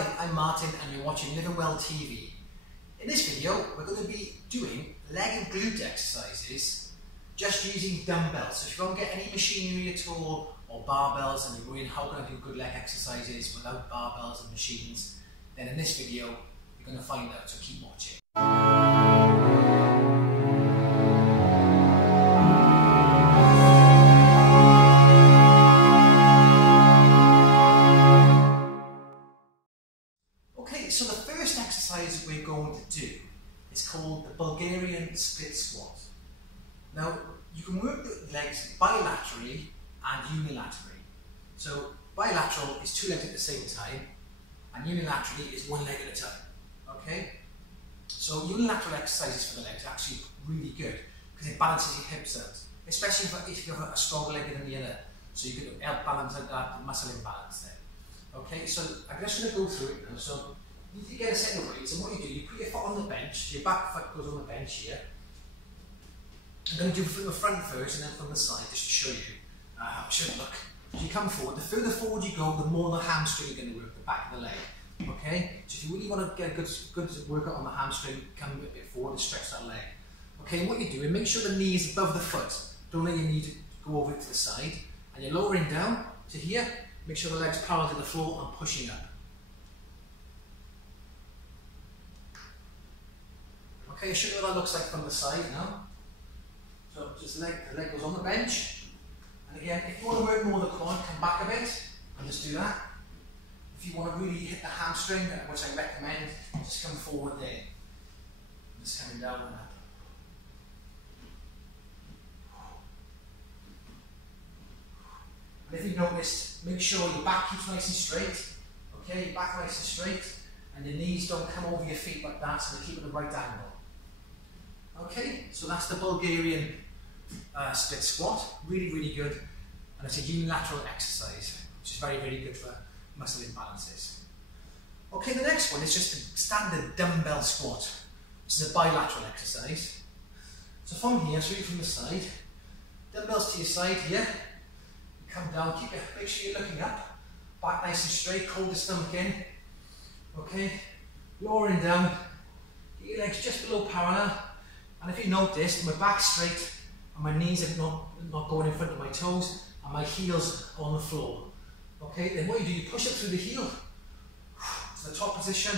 Hi, I'm Martin and you're watching LivingWell TV. In this video, we're going to be doing leg and glute exercises just using dumbbells. So if you don't get any machinery at all or barbells and you're wondering how can I do good leg exercises without barbells and machines, then in this video, you're going to find out, so keep watching. So the first exercise we're going to do is called the Bulgarian split squat. Now you can work the legs bilaterally and unilaterally. So bilateral is two legs at the same time and unilaterally is one leg at a time. Okay? So unilateral exercises for the legs are actually really good because it balances your hips out, especially if you have a stronger leg than the other. So you can help balance out that muscle imbalance there. Okay, so I'm just going to go through it now. So you need to get a set of weights, and what you do, you put your foot on the bench, your back foot goes on the bench here. I'm going to do it from the front first and then from the side just to show you how it should look. As you come forward, the further forward you go, the more the hamstring you're going to work, the back of the leg. Okay, so if you really want to get a good workout on the hamstring, come a bit forward and stretch that leg. Okay, and what you're doing, make sure the knee is above the foot. Don't let your knee go over to the side. And you're lowering down to here, make sure the leg's parallel to the floor and pushing up. Okay, I'll show you what that looks like from the side now. So just the leg goes on the bench. And again, if you want to work more the quad, come back a bit and just do that. If you want to really hit the hamstring, which I recommend, just come forward there. Just coming down and up. And if you've noticed, make sure your back keeps nice and straight. Okay, your back nice and straight. And your knees don't come over your feet like that, so they keep at the right angle. Okay, so that's the Bulgarian split squat, really, really good, and it's a unilateral exercise, which is very, very good for muscle imbalances. Okay, the next one is just a standard dumbbell squat, which is a bilateral exercise. So from here, so from the side, dumbbells to your side here, you come down, make sure you're looking up, back nice and straight, hold the stomach in, okay, lowering down, get your legs just below parallel. And if you notice, my back's straight and my knees are not going in front of my toes and my heels on the floor. Okay, then what you do, you push up through the heel to the top position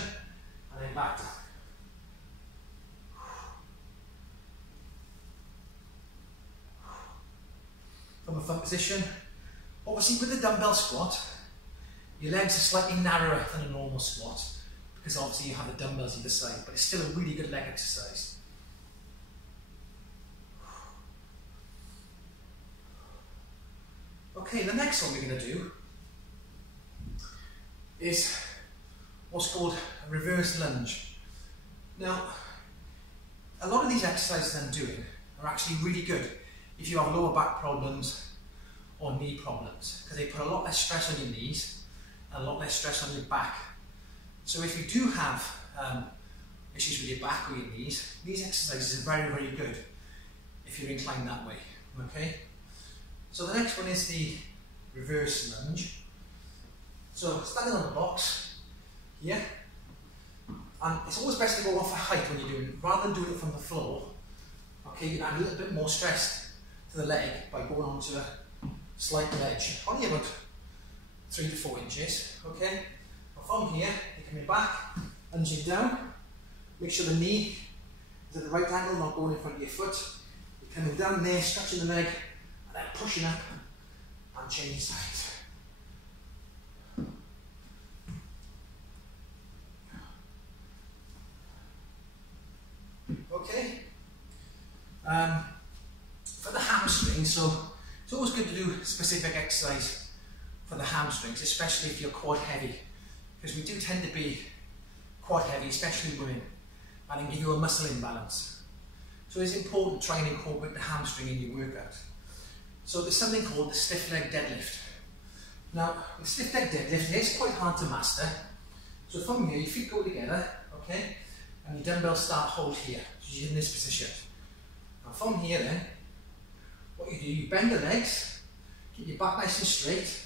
and then back down. From the front position. Obviously with the dumbbell squat, your legs are slightly narrower than a normal squat because obviously you have the dumbbells either side, but it's still a really good leg exercise. Okay, the next one we're going to do is what's called a reverse lunge. Now, a lot of these exercises I'm doing are actually really good if you have lower back problems or knee problems, because they put a lot less stress on your knees and a lot less stress on your back. So if you do have issues with your back or your knees, these exercises are very, very good if you're inclined that way. Okay? So the next one is the reverse lunge. So standing on the box here, and it's always best to go off a height when you're doing it, rather than doing it from the floor. Okay, you can add a little bit more stress to the leg by going onto a slight ledge, only about 3 to 4 inches. Okay, but from here, you're coming back, lunging down. Make sure the knee is at the right angle, not going in front of your foot. You're coming down there, stretching the leg. And then pushing up and change sides. Okay. For the hamstrings, so it's always good to do specific exercise for the hamstrings, especially if you're quad heavy, because we do tend to be quad heavy, especially women, and it can give you a muscle imbalance. So it's important to try and incorporate the hamstring in your workout. So there's something called the stiff leg deadlift. Now, the stiff leg deadlift is quite hard to master. So from here, your feet go together, okay, and your dumbbells start hold here, so you're in this position. Now from here then, what you do, you bend the legs, keep your back nice and straight,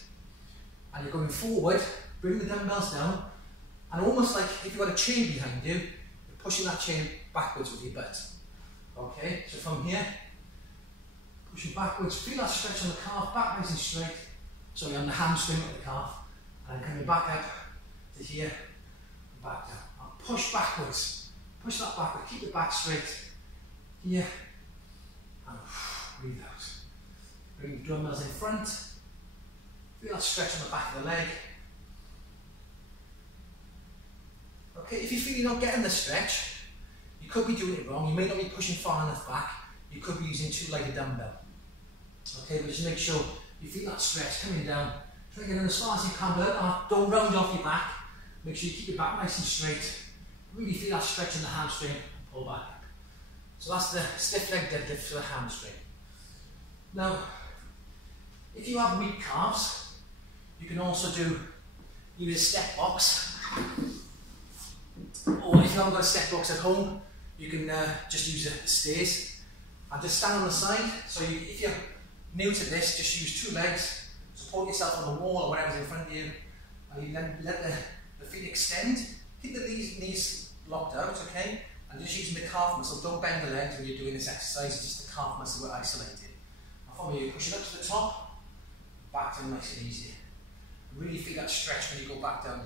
and you're going forward, bring the dumbbells down, And almost like if you've got a chain behind you, you're pushing that chain backwards with your butt. Okay, so from here, pushing backwards, feel that stretch on the calf, back nice and straight. So you're on the hamstring of the calf, and coming back up to here, and back down. And push backwards, push that backwards, keep the back straight. Here, and breathe out. Bring the dumbbells in front, feel that stretch on the back of the leg. Okay, if you feel you're not getting the stretch, you could be doing it wrong. You may not be pushing far enough back. You could be using two-legged dumbbell. Okay, but just make sure you feel that stretch coming down. Try to get in as far as you can, but don't round off your back. Make sure you keep your back nice and straight. Really feel that stretch in the hamstring and pull back up. So that's the stiff leg deadlift for the hamstring. Now, if you have weak calves, you can also use a step box. Or if you haven't got a step box at home, you can just use the stairs and just stand on the side. So if you're new to this, just use two legs, support yourself on the wall or whatever's in front of you, and you then let the feet extend. Keep the knees locked out, okay? And just using the calf muscle. Don't bend the legs when you're doing this exercise, it's just the calf muscle we're isolated. And from here, push it up to the top, back down nice and easy. Really feel that stretch when you go back down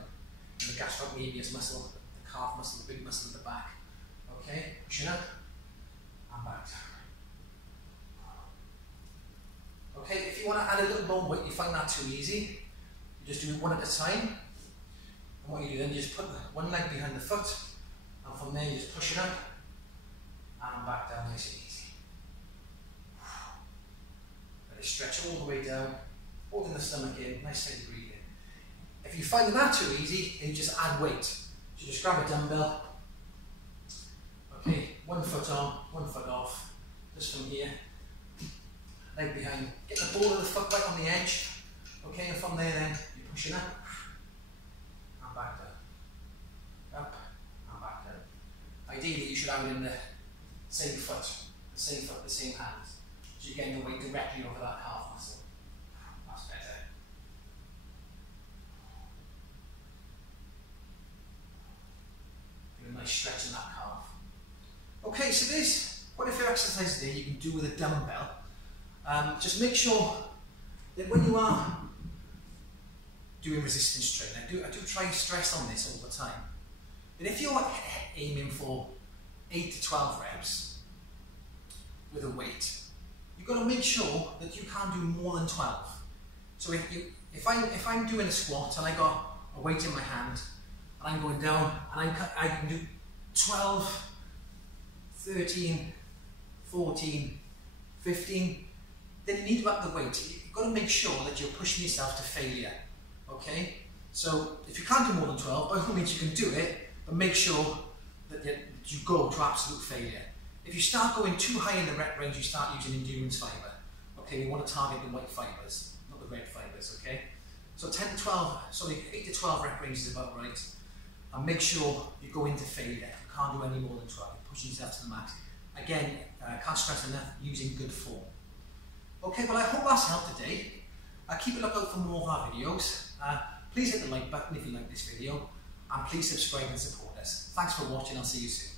in the gastrocnemius muscle, the calf muscle, the big muscle at the back. Okay, push it up and back down. Okay, if you want to add a little more weight, you find that too easy, you just do it one at a time. And what you do then, you just put one leg behind the foot, and from there you just push it up and back down nice and easy. Let it stretch all the way down, holding the stomach in, nice steady breathing. If you find that too easy, then you just add weight. So just grab a dumbbell, okay, one foot on, one foot off, just from here, leg behind, get the ball of the foot right on the edge, okay, and from there then, you push it up, and back down, up, and back down. Ideally you should have it in the same foot, the same hands, so you're getting the weight directly over that calf muscle. That's better. Feel a nice stretch in that calf. Okay, so there's quite a few exercises there you can do with a dumbbell. Just make sure that when you are doing resistance training, I do try and stress on this all the time, but if you're aiming for 8 to 12 reps with a weight, you've got to make sure that you can't do more than 12. So if I'm doing a squat and I got a weight in my hand and I'm going down and I can do 12, 13, 14, 15, then you need to up the weight. You've got to make sure that you're pushing yourself to failure, okay? So if you can't do more than 12, by all means you can do it, but make sure that you go to absolute failure. If you start going too high in the rep range, you start using endurance fibre. Okay, we want to target the white fibres, not the red fibres, okay? So 8 to 12 rep range is about right. And make sure you go into failure. You can't do any more than 12, you're pushing yourself to the max. Again, can't stress enough, using good form. Okay, well I hope that's helped today. Keep a lookout for more of our videos. Please hit the like button if you like this video, and please subscribe and support us. Thanks for watching, I'll see you soon.